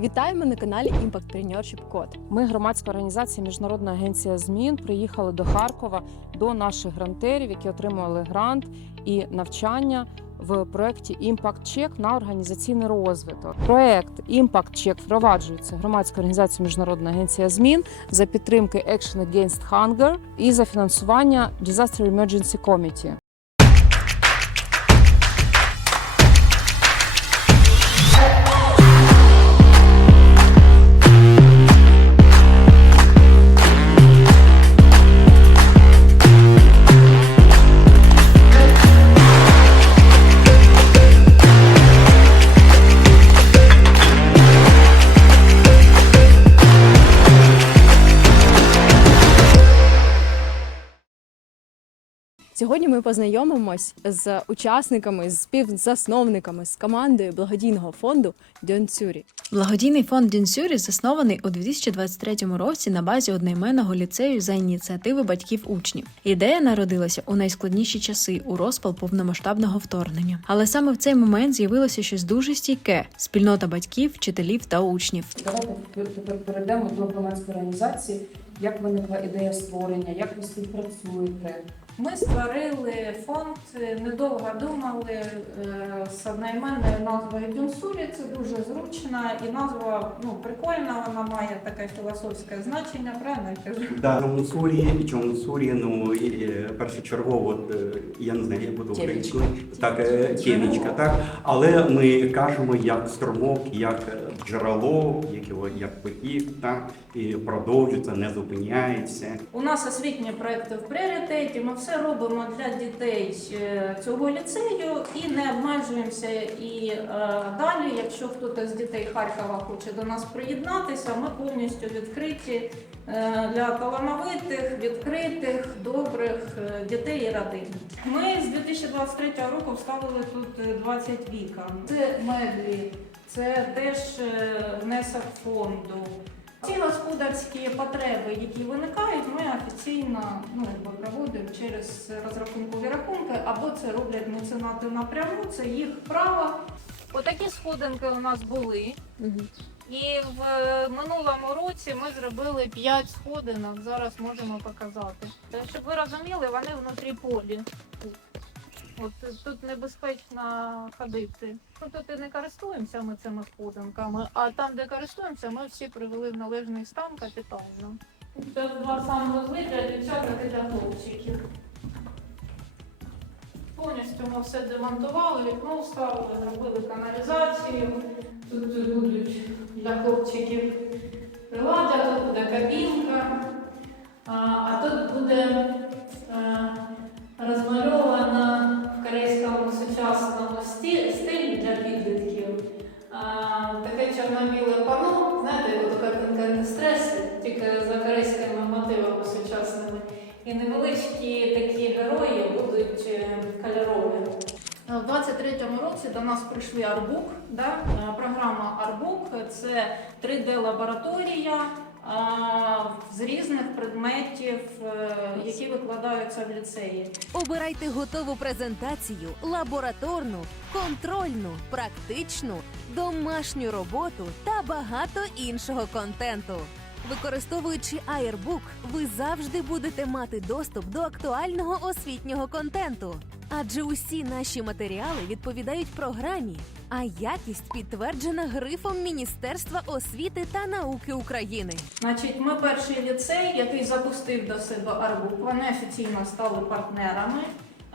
Вітаємо на каналі Impactpreneurship Code. Ми громадська організація Міжнародна агенція змін приїхали до Харкова до наших грантерів, які отримували грант і навчання в проєкті Impact Check на організаційний розвиток. Проєкт Impact Check впроваджується громадською організацією Міжнародна агенція змін за підтримки Action Against Hunger і за фінансування Disaster Emergency Committee. Сьогодні ми познайомимось з учасниками, з співзасновниками з командою благодійного фонду Дьонцюрі. Благодійний фонд Дінсюрі заснований у 2023 році на базі одноіменного ліцею за ініціативи батьків учнів. Ідея народилася у найскладніші часи у розпал повномасштабного вторгнення. Але саме в цей момент з'явилося щось дуже стійке: спільнота батьків, вчителів та учнів. Давайте тепер перейдемо до громадської організації. Як виникла ідея створення, як ви співпрацюєте? Ми створили фонд, недовго думали е, з одноіменною назвою Дюнсурі. Це дуже зручно і назва ну, прикольна, вона має таке філософське значення, правильно я кажу? Да, Джонсурі, Джонсурі, ну і, е, першочергово, е, я не знаю, як буду українською, так, е, так. Але ми кажемо як струмок, як джерело, як його як потік, так, і продовжується, не зупиняється. У нас освітні проекти в пріоритеті. Ми все робимо для дітей е, цього ліцею і не обмежуємося. І е, далі, якщо хтось з дітей Харкова хоче до нас приєднатися, ми повністю відкриті е, для талановитих, відкритих, добрих дітей і родин. Ми з 2023 року вставили тут е, 20 вікон. Це меблі, це теж внесок фонду. Ці господарські потреби, які виникають, ми офіційно ну, проводимо через розрахункові рахунки, або це роблять меценати напряму, це їх право. Отакі сходинки у нас були. І в е, минулому році ми зробили 5 сходинок. Зараз можемо показати. Щоб ви розуміли, вони внутрі полі. От тут небезпечно ходити. Тут і не користуємося ми цими сходинками, а там, де користуємося, ми всі привели в належний стан капітально. Це два санвузли для дівчаток і для хлопчиків. Повністю ми все демонтували, вікно вставили, зробили каналізацію. Тут будуть для хлопчиків приладдя, тут буде кабінка, а, а тут буде е, розмальована в корейському сучасному стилі для підлітків. Таке чорно-біле панно, знаєте, як картинка стрес, тільки за корейськими мотивами сучасними. І невеличкі такі герої будуть е, кольорові. У 23-му році до нас прийшли Арбук. Да? Е, Програма Арбук це 3D-лабораторія е, з різних предметів, е, які викладаються в ліцеї. Обирайте готову презентацію, лабораторну, контрольну, практичну, домашню роботу та багато іншого контенту. Використовуючи Airbook, ви завжди будете мати доступ до актуального освітнього контенту. Адже усі наші матеріали відповідають програмі, а якість підтверджена грифом Міністерства освіти та науки України. Значить, ми перший ліцей, який запустив до себе Арбук. Вони офіційно стали партнерами.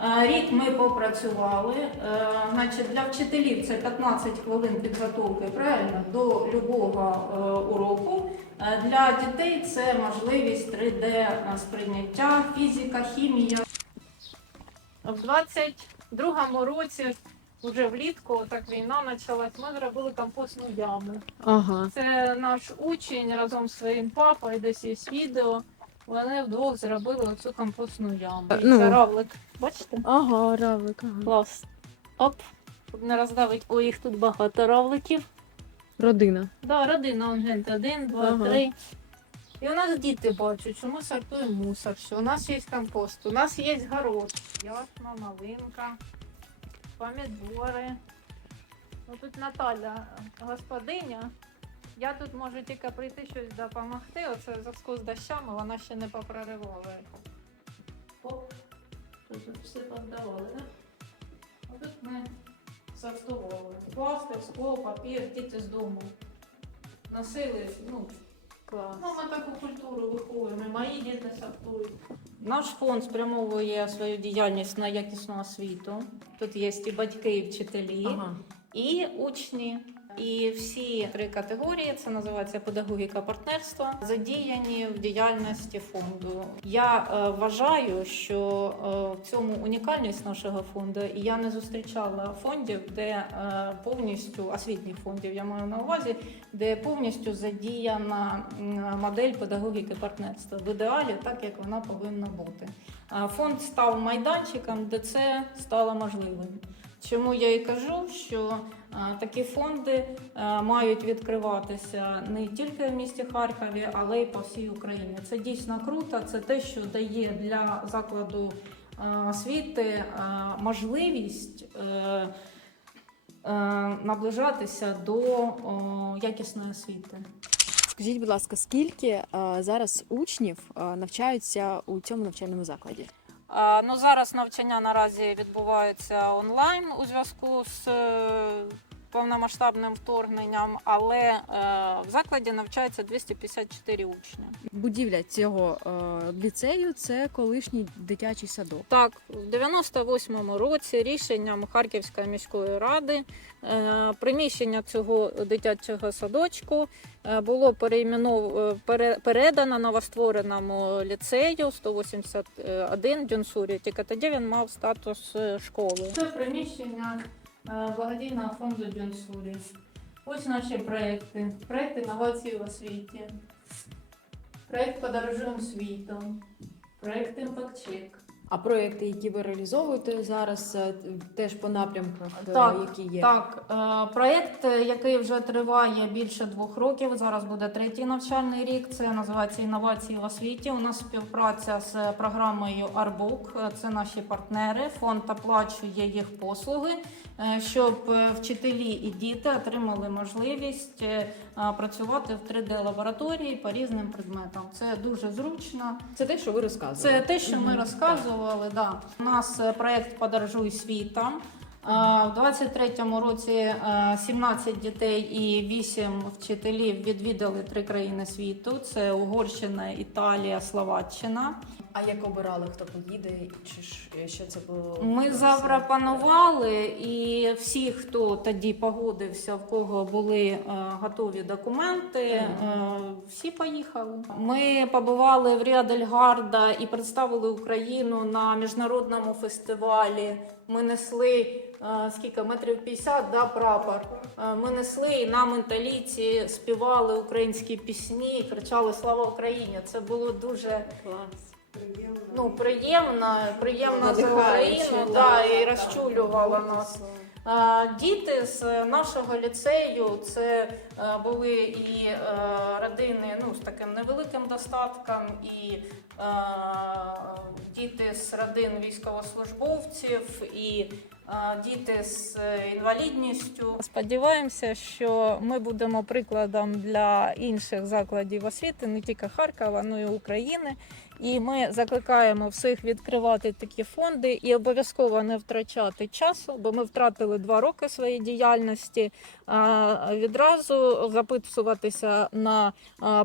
Е, Рік ми попрацювали. Е, Значить, для вчителів це 15 хвилин підготовки правильно до любого е, уроку. Для дітей це можливість 3D сприйняття, фізика, хімія. В 22-му році, вже влітку, так війна почалась, ми зробили компостну яму. Ага. Це наш учень разом з своїм папою, десь є відео. Вони вдвох зробили оцю компостну яму. А, І ну. Це равлик. Бачите? Ага, равлик. Ага. Клас. Оп. Щоб не роздавить. О, їх тут багато равликів. Родина. Да, родина, он, гляньте, один, два, Ага. три. І у нас діти бачать, що ми сортуємо мусор, що у нас є компост, у нас є город, ясна, малинка, помідори. Ну тут Наталя господиня, Я тут можу тільки прийти щось допомогти. Оце в зв'язку з дощами вона ще не попроривала. Оп, тут все поддавали, так? А тут ми сортували. Пластик, скло, папір, діти з дому. Носили, ну, Клас. Ну, ми таку культуру виховуємо, і мої діти сортують. Наш фонд спрямовує свою діяльність на якісну освіту. Тут є і батьки, і вчителі, Ага. і учні. І всі три категорії, це називається педагогіка партнерства, задіяні в діяльності фонду. Я е, вважаю, що е, в цьому унікальність нашого фонду, і я не зустрічала фондів, де е, повністю освітніх фондів, я маю на увазі, де повністю задіяна модель педагогіки партнерства в ідеалі, так як вона повинна бути. А Фонд став майданчиком, де це стало можливим. Чому я і кажу, що а, такі фонди а, мають відкриватися не тільки в місті Харкові, але й по всій Україні. Це дійсно круто. Це те, що дає для закладу а, освіти можливість. е, е, Наближатися до якісної освіти. Скажіть, будь ласка, скільки е, зараз учнів е, навчаються у цьому навчальному закладі? Ну, зараз навчання наразі відбувається онлайн у зв'язку з е, повномасштабним вторгненням, але е, в закладі навчається 254 учні. Будівля цього е, ліцею це колишній дитячий садок. Так, в 98-му році рішенням Харківської міської ради е, приміщення цього дитячого садочку е, було перейменов... е, пере- передано новоствореному ліцею 181 Дюнсурі. Тільки тоді він мав статус е, школи. Це приміщення благодійного фонду Дюнсурі. Ось наші проекти. Проект інновації в освіті. Проект подорожуємо світом. Проект «Імпактчек». А проекти, які ви реалізовуєте зараз, е, теж по напрямках, е, Так, які є. Так, е, проєкт, е, який вже триває більше двох років. Зараз буде третій навчальний рік. Це називається інновації в освіті. У нас співпраця з програмою Арбук. Це наші партнери. Фонд оплачує їх послуги, е, щоб е, вчителі і діти отримали можливість е, працювати в 3D лабораторії по різним предметам. Це дуже зручно. Це те, що ви розказували. Це те, що ми розказували. Да. У нас е, проект Подорожуй світом. Е, В 23-му році е, 17 дітей і 8 вчителів відвідали три країни світу: це Угорщина, Італія, Словаччина. А як обирали, хто поїде, чи ж що це було? Ми запропонували, і всі, хто тоді погодився, в кого були е, готові документи, е, всі поїхали. Ми побували в Ріадельгарда і представили Україну на міжнародному фестивалі. Ми несли е, скільки метрів 50, да, прапор. Е, Ми несли і на менталіті співали українські пісні, кричали Слава Україні! Це було дуже ну, приємно, приємно за Україну, да, і розчулювала нас. Діти з нашого ліцею це е, були і е, родини ну, з таким невеликим достатком, і е, діти з родин військовослужбовців, і діти з інвалідністю. Сподіваємося, що ми будемо прикладом для інших закладів освіти, не тільки Харкова, але й України. І ми закликаємо всіх відкривати такі фонди і обов'язково не втрачати часу, бо ми втратили два роки своєї діяльності. А відразу записуватися на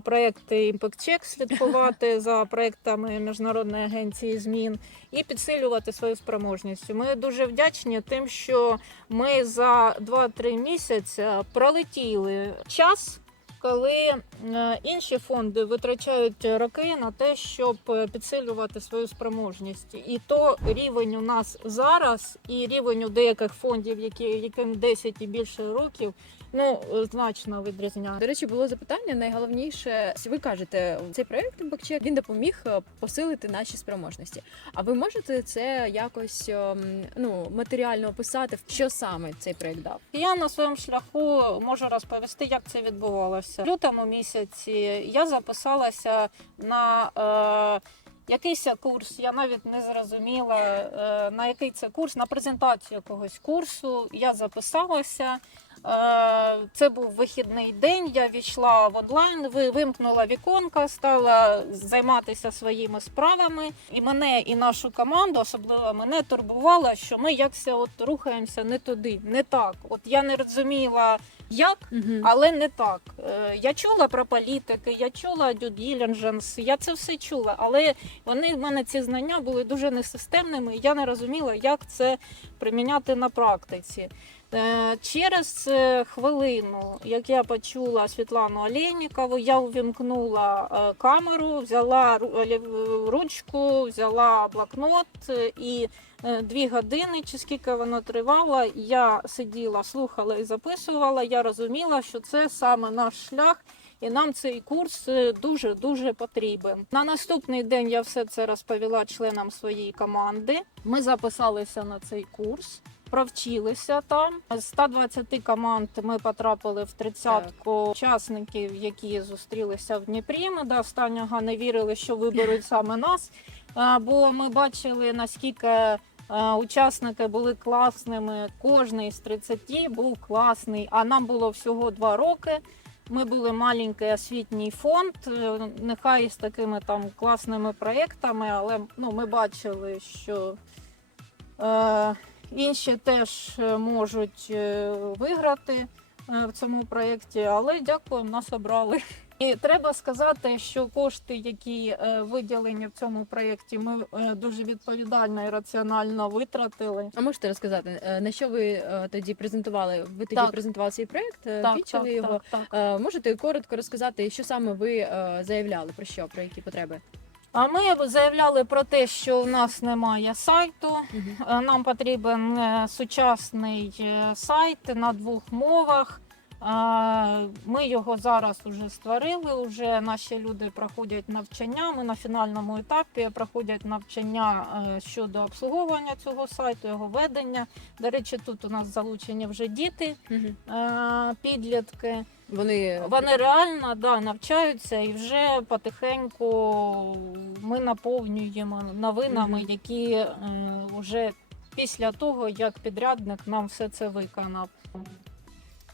проекти Impact Check, слідкувати за проектами Міжнародної агенції змін і підсилювати свою спроможність. Ми дуже вдячні тим, що ми за 2-3 місяці пролетіли час коли е, інші фонди витрачають роки на те, щоб підсилювати свою спроможність, і то рівень у нас зараз, і рівень у деяких фондів, які яким 10 і більше років, ну значно відрізняється. До речі, було запитання. Найголовніше, ви кажете, цей проект «Імпактчек» він допоміг е, посилити наші спроможності. А ви можете це якось ем, ну матеріально описати, що саме цей проект дав? Я на своєму шляху можу розповісти, як це відбувалося. В лютому місяці я записалася на е, якийсь курс, я навіть не зрозуміла, е, на який це курс, на презентацію якогось курсу. Я записалася. Е, Це був вихідний день. Я війшла в онлайн, ви- вимкнула віконка, стала займатися своїми справами. І мене і нашу команду, особливо мене, турбувало, що ми якся от рухаємося не туди, не так. От я не розуміла, як. Але не так. Е, Я чула про політики, я чула due diligence, я це все чула, але вони в мене ці знання були дуже несистемними. і Я не розуміла, як це приміняти на практиці. Е, Через е, хвилину, як я почула Світлану Олєнікову, я увімкнула е, камеру, взяла ручку, взяла блокнот і дві години, чи скільки воно тривало, я сиділа, слухала і записувала. Я розуміла, що це саме наш шлях. І нам цей курс дуже дуже потрібен. На наступний день я все це розповіла членам своєї команди. Ми записалися на цей курс, провчилися там. З 120 команд ми потрапили в тридцятку учасників, які зустрілися в Дніпрі. Ми до останнього не вірили, що виберуть саме нас. Бо ми бачили наскільки е, учасники були класними. Кожний з 30 був класний. А нам було всього два роки. Ми були маленький освітній фонд, е, нехай з такими там класними проєктами, але ну, ми бачили, що е, інші теж е, можуть е, виграти в цьому проєкті, але дякуємо, нас обрали. І треба сказати, що кошти, які е, виділені в цьому проєкті, ми е, дуже відповідально і раціонально витратили. А можете розказати, е, на що ви тоді презентували? Ви тоді Так. презентували свій проект, Так, пічили так, його. так, так. Можете коротко розказати, що саме ви заявляли про що, про які потреби? А ми заявляли про те, що у нас немає сайту. Нам потрібен сучасний сайт на двох мовах. Е, Ми його зараз вже створили. Уже наші люди проходять навчання. Ми на фінальному етапі проходять навчання е, щодо обслуговування цього сайту, його ведення. До речі, тут у нас залучені вже діти, е, підлітки. Вони Вони реально да, навчаються і вже потихеньку ми наповнюємо новинами, які е, вже після того, як підрядник нам все це виконав.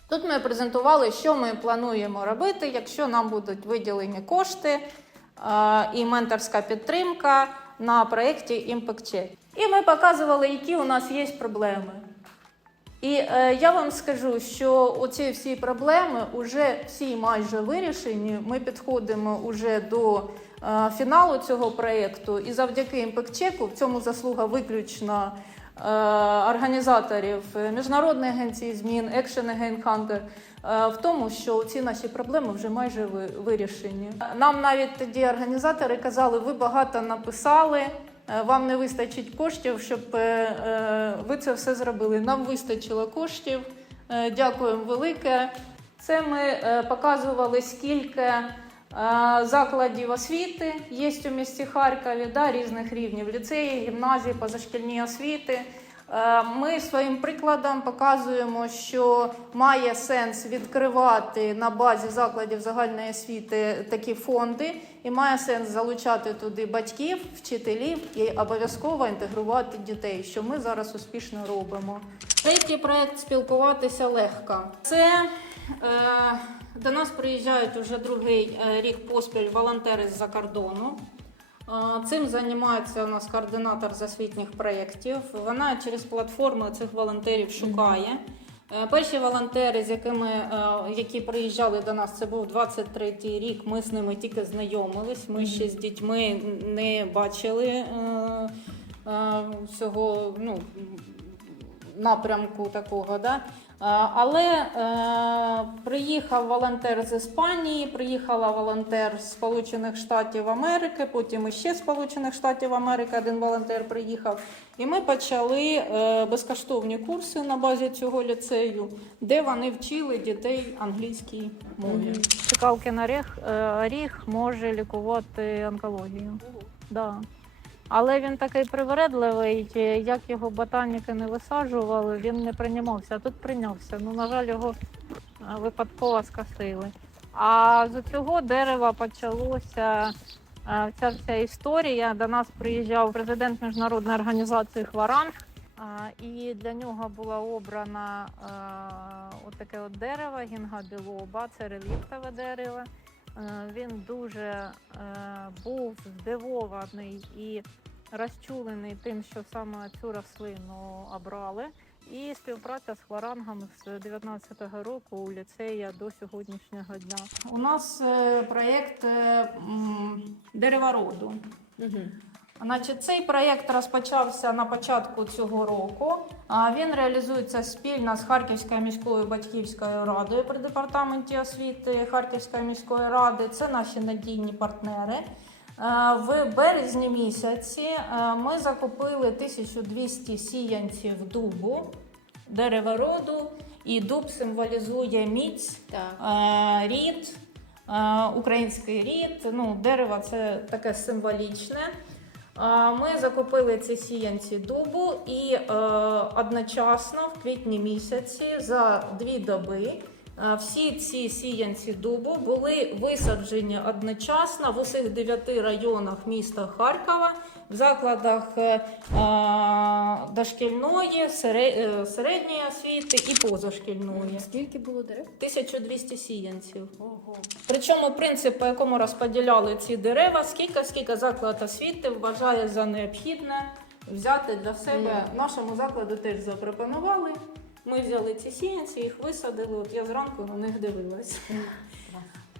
Тут ми презентували, що ми плануємо робити, якщо нам будуть виділені кошти е, і менторська підтримка на проєкті Impact Check. І ми показували, які у нас є проблеми. І е, я вам скажу, що оці всі проблеми вже всі майже вирішені. Ми підходимо вже до е, фіналу цього проєкту, і завдяки імпектчеку в цьому заслуга виключно організаторів е, міжнародної агенції змін, Action Again е, в тому, що ці наші проблеми вже майже ви- вирішені. Нам навіть тоді організатори казали, ви багато написали. Е, Вам не вистачить коштів, щоб ви це все зробили. Нам вистачило коштів. Дякуємо велике. Це ми показували, скільки закладів освіти є у місті Харкові, да, різних рівнів ліцеї, гімназії, позашкільні освіти. Е, Ми своїм прикладом показуємо, що має сенс відкривати на базі закладів загальної освіти такі фонди, і має сенс залучати туди батьків, вчителів і обов'язково інтегрувати дітей, що ми зараз успішно робимо. Третій проект спілкуватися легко. Це е, до нас приїжджають уже другий е, рік поспіль волонтери з-за кордону. Е, Цим займається у нас координатор з освітніх проєктів. Вона через платформу цих волонтерів шукає. Е, Перші волонтери, з якими які приїжджали до нас, це був 23-й рік. Ми з ними тільки знайомились. Ми ще з дітьми не бачили всього ну, напрямку такого. Да? Е, Але е, приїхав волонтер з Іспанії, приїхала волонтер з Сполучених Штатів Америки, потім іще з Сполучених Штатів Америки один волонтер приїхав. І ми почали е, безкоштовні курси на базі цього ліцею, де вони вчили дітей англійській мові. Чекалки на ріг, ріг може лікувати онкологію. Да. Але він такий привередливий, як його ботаніки не висаджували, він не приймався. А тут прийнявся. Ну, на жаль, його е, випадково скосили. А з цього дерева почалося е, ця вся історія. До нас приїжджав президент міжнародної організації Хваранг. І для нього була обрана отаке от дерево, гінгабілоба, це реліктове дерево. Е, Він дуже е, був здивований і розчулений тим, що саме цю рослину обрали. І співпраця з хлорангом з 19-го року у ліцея до сьогоднішнього дня. У нас е, проєкт дерева роду. Угу. Значить, цей проєкт розпочався на початку цього року. Він реалізується спільно з Харківською міською батьківською радою при департаменті освіти Харківської міської ради. Це наші надійні партнери. В березні місяці ми закупили 1200 сіянців дубу, деревороду, і дуб символізує міць Так. Рід, український рід. Ну, дерево це таке символічне. Ми закупили ці сіянці дубу і е, одночасно в квітні місяці за дві доби всі ці сіянці дубу були висаджені одночасно в усіх дев'яти районах міста Харкова в закладах е, е, дошкільної, е, середньої освіти і позашкільної. Скільки було дерев? 1200 сіянців. Ого. Причому принцип, по якому розподіляли ці дерева, скільки, скільки заклад освіти вважає за необхідне взяти для себе. Нашому закладу теж запропонували. Ми взяли ці сіянці, їх висадили. От я зранку на них дивилась.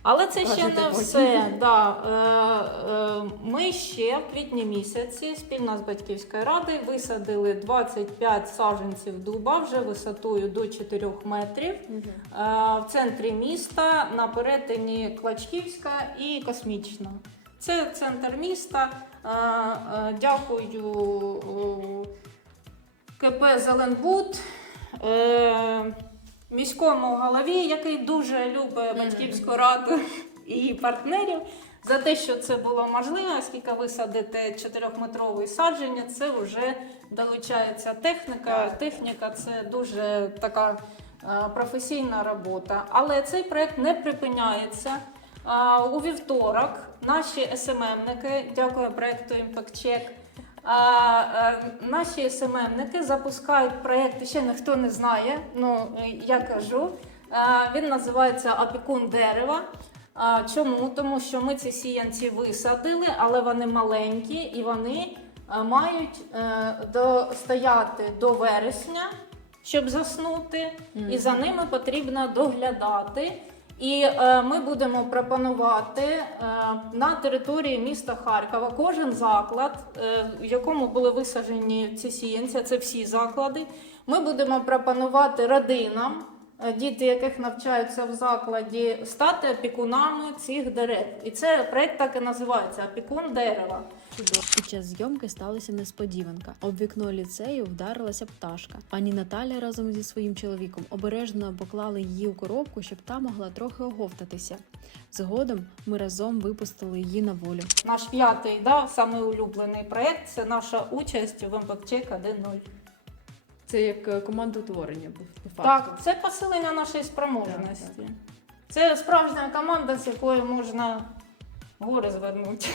Але це ще не все. Да. Е, е, ми ще в квітні місяці спільно з батьківською радою висадили 25 саджанців дуба вже висотою до 4 метрів. Е, в центрі міста на перетині Клачківська і Космічна. Це центр міста. Е, е, Дякую КП Зеленбуд, е, міському голові, який дуже любить батьківську раду і партнерів. За те, що це було можливо, оскільки висадити 4-метровий садження, це вже долучається техніка. Техніка це дуже така е, професійна робота. Але цей проект не припиняється. У вівторок наші СММники, дякую проекту Check, е, наші СММники запускають проєкт, ще ніхто не знає, ну е, я кажу. Е, Він називається Опікун дерева. Чому? Тому що ми ці сіянці висадили, але вони маленькі і вони е, мають е, до, стояти до вересня, щоб заснути, і за ними потрібно доглядати. І е, ми будемо пропонувати е, на території міста Харкова кожен заклад, е, в якому були висаджені ці сіянця, це всі заклади. Ми будемо пропонувати родинам, діти, яких навчаються в закладі, стати опікунами цих дерев. І це проект так і називається Опікун дерева. Під час зйомки сталася несподіванка. Об вікно ліцею вдарилася пташка. Пані Наталя разом зі своїм чоловіком обережно поклали її у коробку, щоб та могла трохи оговтатися. Згодом ми разом випустили її на волю. Наш п'ятий, да, самий улюблений проект це наша участь в МПКЧЕК 1.0. Це як е, командоутворення був по факту. Так, це посилення нашої спроможності. Так, Це справжня команда, з якою можна гори звернути.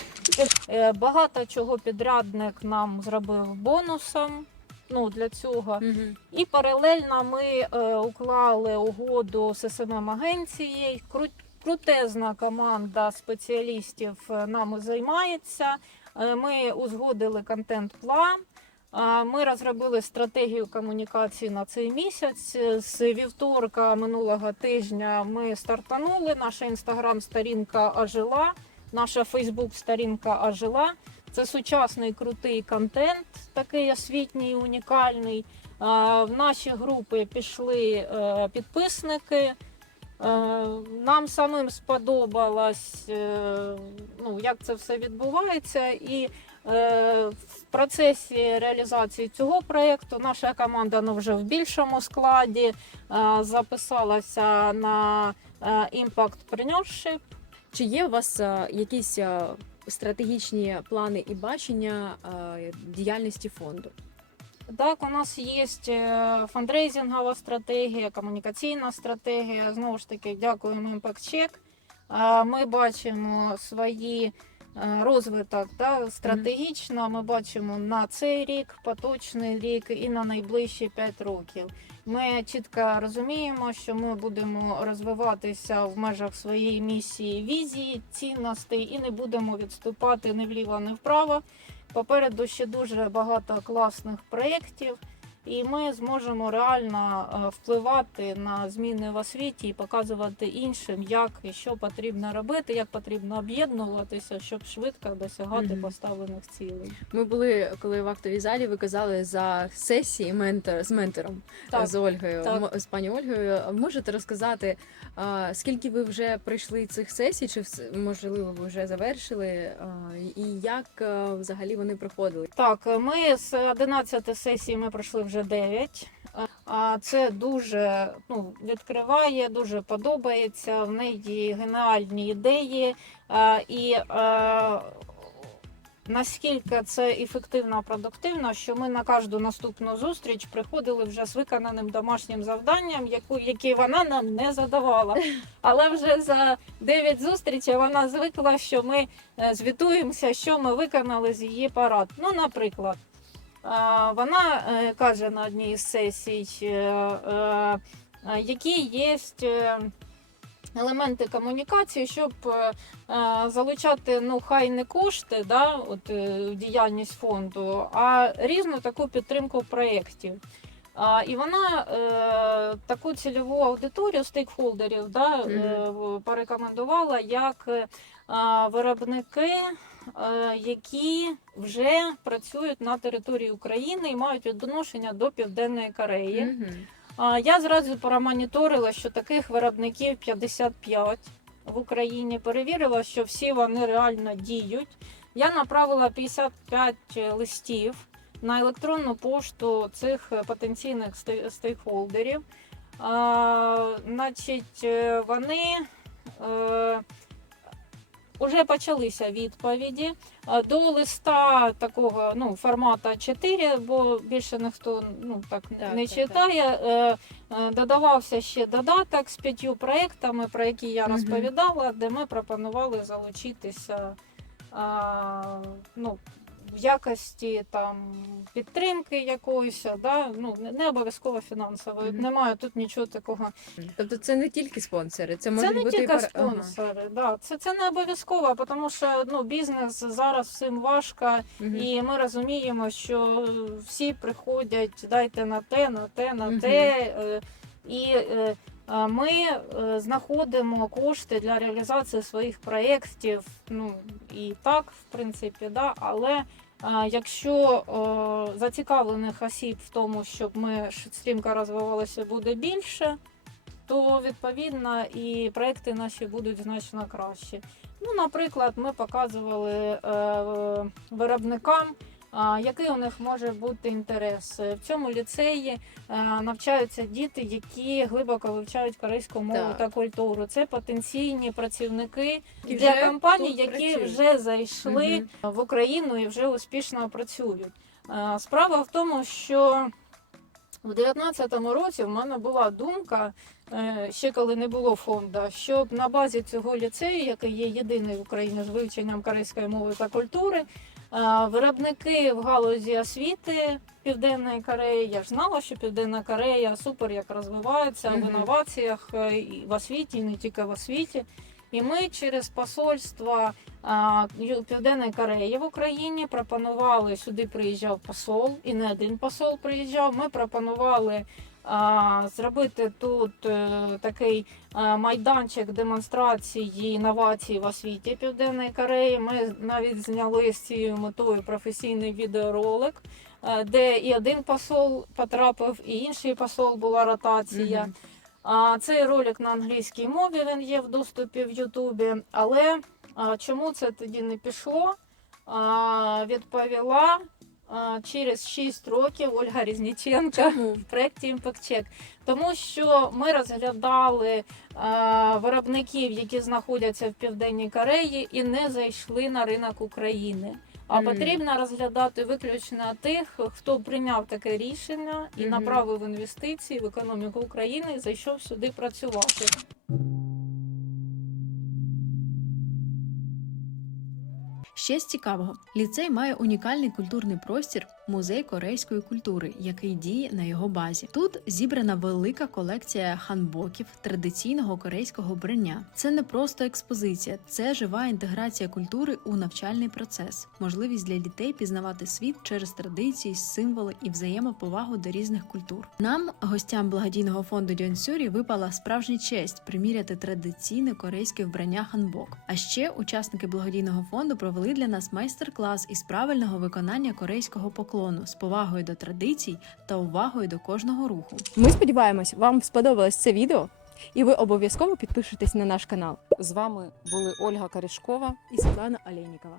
Е, Багато чого підрядник нам зробив бонусом. Ну, для цього. Мгм. І паралельно ми е, уклали угоду з СММ агенцією. Кру- Крутезна команда спеціалістів е, нами займається. Е, Ми узгодили контент-план. Ми розробили стратегію комунікації на цей місяць. З вівторка минулого тижня ми стартанули. Наша інстаграм-сторінка ожила, наша Фейсбук-сторінка ожила. Це сучасний крутий контент, такий освітній, унікальний. В наші групи пішли е, підписники. Е, Нам самим сподобалось, е, ну, як це все відбувається. І в процесі реалізації цього проєкту наша команда ну, вже в більшому складі е, записалася на е, Impact Preneurship. Чи є у вас е, якісь е, стратегічні плани і бачення е, діяльності фонду? Так, у нас є е, фандрейзингова стратегія, комунікаційна стратегія. Знову ж таки, дякуємо Impact Check. Е, Ми бачимо свої е, розвиток да, стратегічно ми бачимо на цей рік, поточний рік і на найближчі 5 років. Ми чітко розуміємо, що ми будемо розвиватися в межах своєї місії, візії, цінностей і не будемо відступати ні вліво, ні вправо. Попереду ще дуже багато класних проєктів, і ми зможемо реально е, впливати на зміни в освіті і показувати іншим, як і що потрібно робити, як потрібно об'єднуватися, щоб швидко досягати Мгм. поставлених цілей. Ми були, коли в актовій залі ви казали за сесії ментор з ментором Так, з Ольгою, так. з пані Ольгою. Можете розказати, скільки ви вже пройшли цих сесій, чи можливо ви вже завершили, і як а, взагалі вони проходили? Так, ми з 11 сесій ми пройшли вже 9. А це дуже ну, відкриває, дуже подобається. В неї геніальні ідеї. І наскільки це ефективно, продуктивно, що ми на кожну наступну зустріч приходили вже з виконаним домашнім завданням, яку, яке вона нам не задавала. Але вже за 9 зустрічей вона звикла, що ми е, звітуємося, що ми виконали з її парад. Ну, наприклад, вона е, каже на одній з сесій, е, е, які є елементи комунікації, щоб залучати ну, хай не кошти да, от, в діяльність фонду, а різну таку підтримку проєктів. А, і вона е, таку цільову аудиторію стейкхолдерів да, е, порекомендувала як е, виробники, які вже працюють на території України і мають відношення до Південної Кореї. А, Я зразу промоніторила, що таких виробників 55 в Україні. Перевірила, що всі вони реально діють. Я направила 55 листів на електронну пошту цих е, потенційних стейкхолдерів. А, значить, е, вони е, вже почалися відповіді. До листа такого ну, формата 4, бо більше ніхто ну, так, Так, не так, читає. Е, е, Додавався ще додаток з п'ятью проєктами, про які я Мгм. розповідала, де ми пропонували залучитися а, ну, в якості там, підтримки якоїсь, да? ну, не- обов'язково фінансової. Мгм. Немає тут нічого такого Тобто це не тільки спонсори, це це не бути і тільки пар- ага. спонсори, да. це, це не обов'язково, тому що ну, бізнес зараз всім важко, Мгм. і ми розуміємо, що всі приходять, дайте на те, на те, на Мгм. те. е, І е, ми е, знаходимо кошти для реалізації своїх проєктів. Ну і так, в принципі, да, але якщо зацікавлених осіб в тому, щоб ми стрімко розвивалися, буде більше, то відповідно і проекти наші будуть значно кращі. Ну, наприклад, ми показували е, виробникам, який у них може бути інтерес. В цьому ліцеї е, навчаються діти, які глибоко вивчають корейську мову Так. та культуру. Це потенційні працівники Які для компаній, які працюють. вже зайшли Мгм. в Україну і вже успішно працюють. Е, Справа в тому, що в 2019 році в мене була думка, е, ще коли не було фонду, щоб на базі цього ліцею, який є єдиний в Україні з вивченням корейської мови та культури, е, виробники в галузі освіти Південної Кореї. Я ж знала, що Південна Корея супер як розвивається в інноваціях е, і в освіті, і не тільки в освіті. І ми через посольство Південної Кореї в Україні пропонували сюди приїжджав посол, і не один посол приїжджав. Ми пропонували зробити тут е, такий е, майданчик демонстрації інновацій в освіті Південної Кореї. Ми навіть зняли з цією метою професійний відеоролик, е, де і один посол потрапив, і інший посол була ротація. Цей ролик на англійській мові він є в доступі в Ютубі. Але чому це тоді не пішло? Відповіла через 6 років Ольга Різніченко Чому? в проєкті Impact Check. Тому що ми розглядали виробників, які знаходяться в Південній Кореї і не зайшли на ринок України. А потрібно розглядати виключно тих, хто прийняв таке рішення і направив інвестиції в економіку України і зайшов сюди працювати. Ще з цікавого, ліцей має унікальний культурний простір музей корейської культури, який діє на його базі. Тут зібрана велика колекція ханбоків традиційного корейського вбрання. Це не просто експозиція, це жива інтеграція культури у навчальний процес, можливість для дітей пізнавати світ через традиції, символи і взаємоповагу до різних культур. Нам, гостям благодійного фонду Дьонсюрі, випала справжня честь приміряти традиційне корейське вбрання ханбок. А ще учасники благодійного фонду провели для нас майстер-клас із правильного виконання корейського поклону салону з повагою до традицій та увагою до кожного руху. Ми сподіваємось, вам сподобалось це відео, і ви обов'язково підпишетесь на наш канал. З вами були Ольга Корешкова і Світлана Олейнікова.